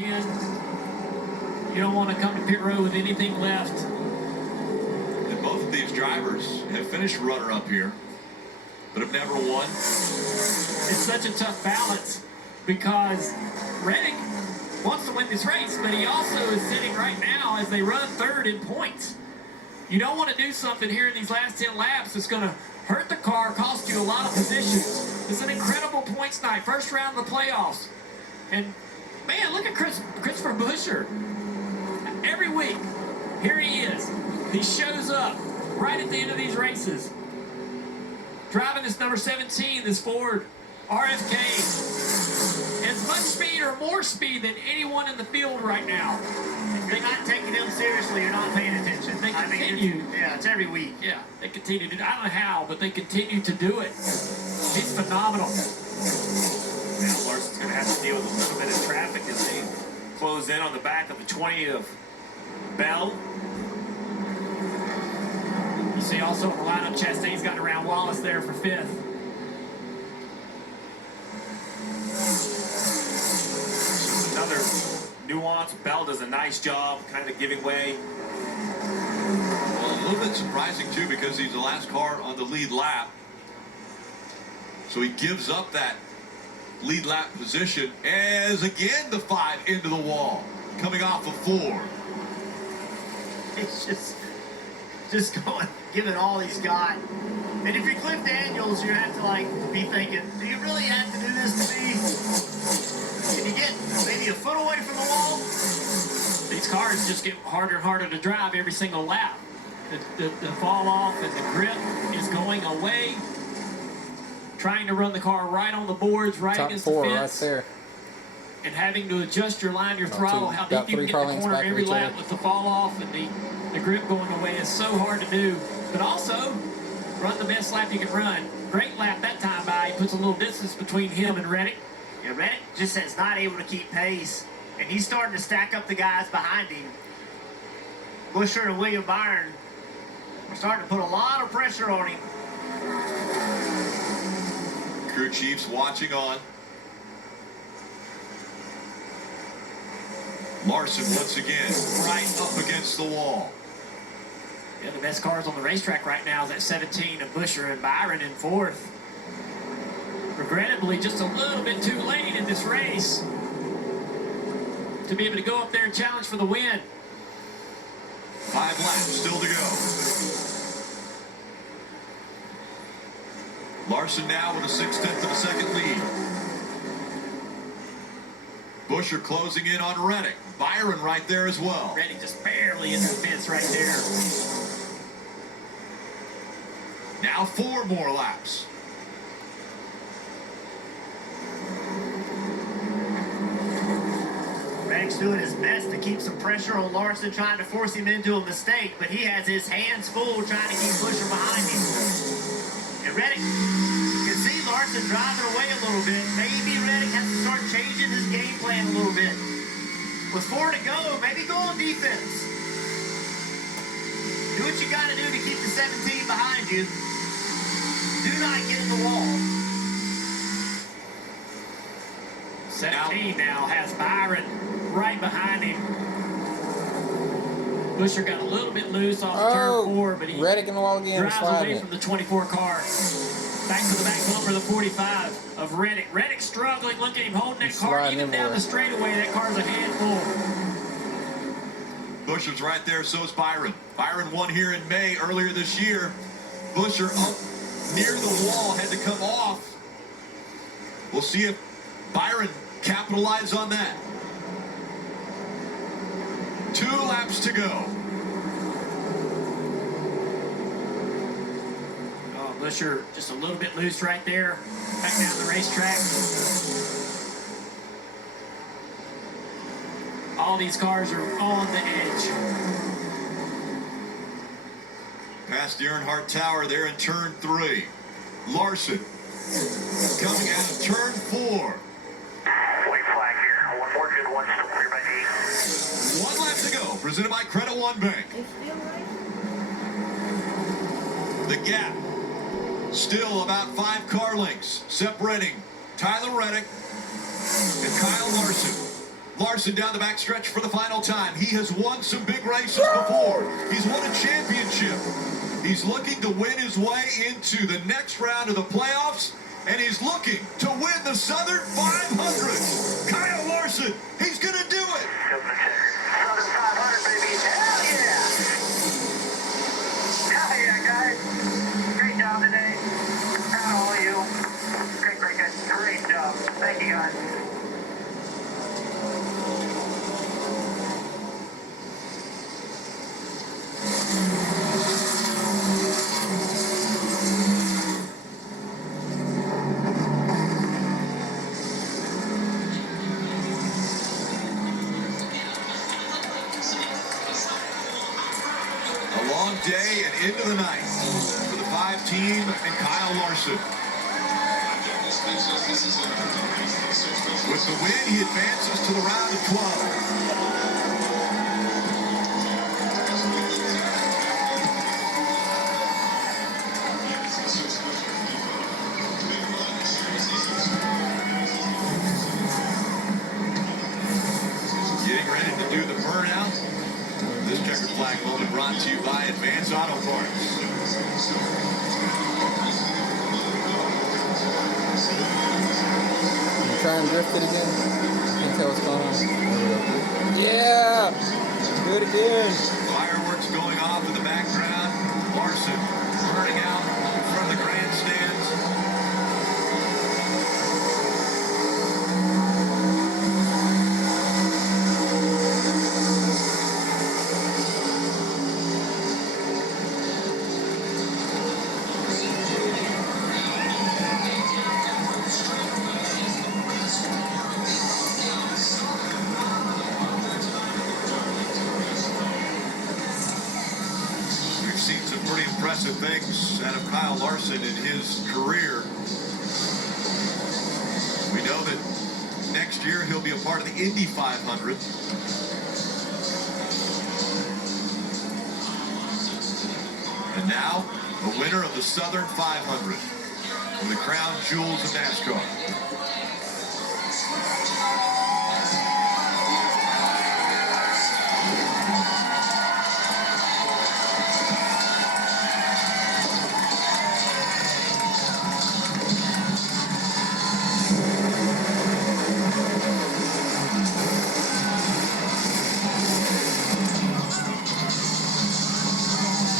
You don't want to come to pit road with anything left. And both of these drivers have finished runner-up here, but have never won. It's such a tough balance because Reddick wants to win this race, but he also is sitting right now as they run third in points. You don't want to do something here in these last 10 laps that's going to hurt the car, cost you a lot of positions. It's an incredible points night, first round of the playoffs. And man, look at Christopher Buescher. Every week, here he is. He shows up right at the end of these races, driving this number 17, this Ford RFK. As much speed or more speed than anyone in the field right now. If you're not taking them seriously, you're not paying attention. They continue. Yeah, it's every week. Yeah, they continue to do it. I don't know how, but they continue to do it. It's phenomenal. Now Larson's going to have to deal with a little bit of traffic as they close in on the back of the 20 of Bell. You see also in the lineup, Chastain's gotten around Wallace there for fifth. Another nuance. Bell does a nice job kind of giving way. Well, a little bit surprising, too, because he's the last car on the lead lap. So he gives up that lead lap position as, again, the 5 into the wall, coming off of 4. It's just going, giving all he's got. And if you're Cliff Daniels, you have to, like, be thinking, do you really have to do this to me? Can you get maybe a foot away from the wall? These cars just get harder and harder to drive every single lap. The fall off and the grip is going away. Trying to run the car right on the boards, right Top against 4 the fence. right there. And having to adjust your line, your throttle, how deep you can get the corner every lap with the fall off and the grip going away is so hard to do. But also, run the best lap you can run. Great lap that time by. He puts a little distance between him and Reddick. Yeah, Reddick just is not able to keep pace. And he's starting to stack up the guys behind him. Buescher and William Byron are starting to put a lot of pressure on him. Crew chiefs watching on. Larson once again right up against the wall. Yeah, the best cars on the racetrack right now is at 17 of Buescher and Byron in fourth. Regrettably, just a little bit too late in this race to be able to go up there and challenge for the win. 5 laps still to go. Larson now with a 6/10 of a second lead. Buescher closing in on Reddick. Byron right there as well. Reddick just barely in the fence right there. Now 4 more laps. Reddick's doing his best to keep some pressure on Larson, trying to force him into a mistake, but he has his hands full trying to keep Buescher behind him. And Reddick, you can see Larson driving away a little bit. Maybe Reddick has to start changing his game plan a little bit. With 4 to go, maybe go on defense. Do what you got to do to keep the 17 behind you. Do not get in the wall. 17 now has Byron right behind him. Buescher got a little bit loose off turn 4, but he Reddick in the wall again, drives away from the 24 car. Back to the back bumper of the 45 of Reddick. Reddick struggling. Look at him holding that car even down the straightaway. That car's a handful. Buescher's right there, so is Byron. Byron won here in May earlier this year. Buescher up near the wall, had to come off. We'll see if Byron capitalizes on that. 2 laps to go. Oh, Buescher just a little bit loose right there. Back down the racetrack. All these cars are on the edge. Past the Earnhardt Tower there in turn 3. Larson coming out of turn 4. White flag here. One more good one. Still clear by D. 1 lap to go. Presented by Credit One Bank. The gap still about 5 car lengths separating Tyler Reddick and Kyle Larson. Larson down the backstretch for the final time. He has won some big races before. He's won a championship. He's looking to win his way into the next round of the playoffs, and he's looking to win the Southern 500. Kyle Larson, he's going to do it. Southern 500, baby. Hell yeah! Hell yeah, guys. Great job today. Proud of all of you. Great, guys. Great job. Thank you, guys. A long day and into the night for the 5 team and Kyle Larson. With the win, he advances to the round of 12. Getting ready to do the burnout. This checkered flag moment brought to you by Advance Auto Parts. You try and drift it again? Can't tell what's going on. There we go. Yeah! Do it again. Fireworks going off in the background. Larson burning out in front of the grandstands. We've seen some pretty impressive things out of Kyle Larson in his career. We know that next year he'll be a part of the Indy 500. And now, a winner of the Southern 500 for the crown jewels of NASCAR.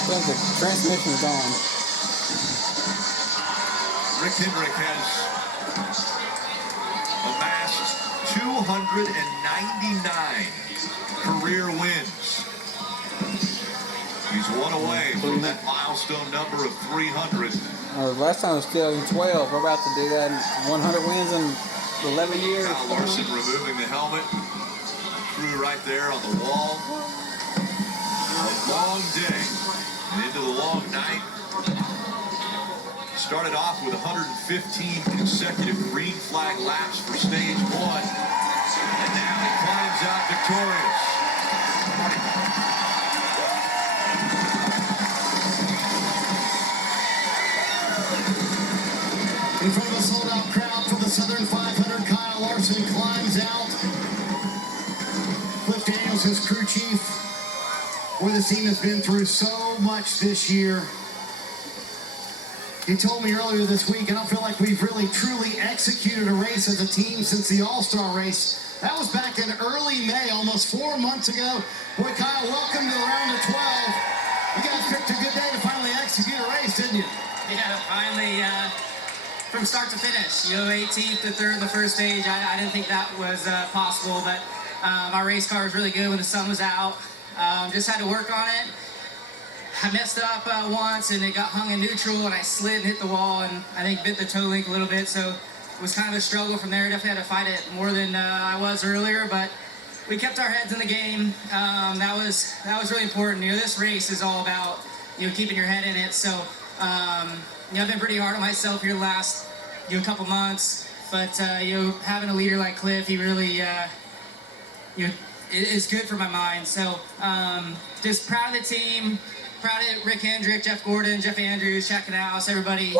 I think the transmission is on. Rick Hendrick has amassed 299 career wins. He's one away from that milestone number of 300. Last time was 2012. We're about to do that. 100 wins in 11 years. Kyle Larson removing the helmet. Crew right there on the wall. A long day and into the long night. Started off with 115 consecutive green flag laps for stage 1. And now he climbs out victorious. In front of a sold-out crowd for the Southern 500, Kyle Larson climbs out. Cliff Daniels, his crew chief. Boy, this team has been through so much this year. He told me earlier this week, I don't feel like we've really truly executed a race as a team since the All-Star race. That was back in early May, almost 4 months ago. Boy, Kyle, welcome to the round of 12. You guys picked a good day to finally execute a race, didn't you? Yeah, finally, from start to finish. 18th to 3rd the first stage. I didn't think that was possible, but my race car was really good when the sun was out. Just had to work on it. I messed up once, and it got hung in neutral, and I slid and hit the wall, and I think bit the toe link a little bit, so it was kind of a struggle from there. Definitely had to fight it more than I was earlier, but we kept our heads in the game. That was really important. This race is all about keeping your head in it. So I've been pretty hard on myself here the last couple months, but having a leader like Cliff, he really it is good for my mind. So just proud of the team. Proud of Rick Hendrick, Jeff Gordon, Jeff Andrews, Shaq Canals, everybody.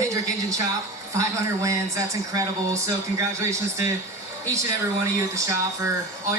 Hendrick Engine Shop, 500 wins. That's incredible. So congratulations to each and every one of you at the shop for all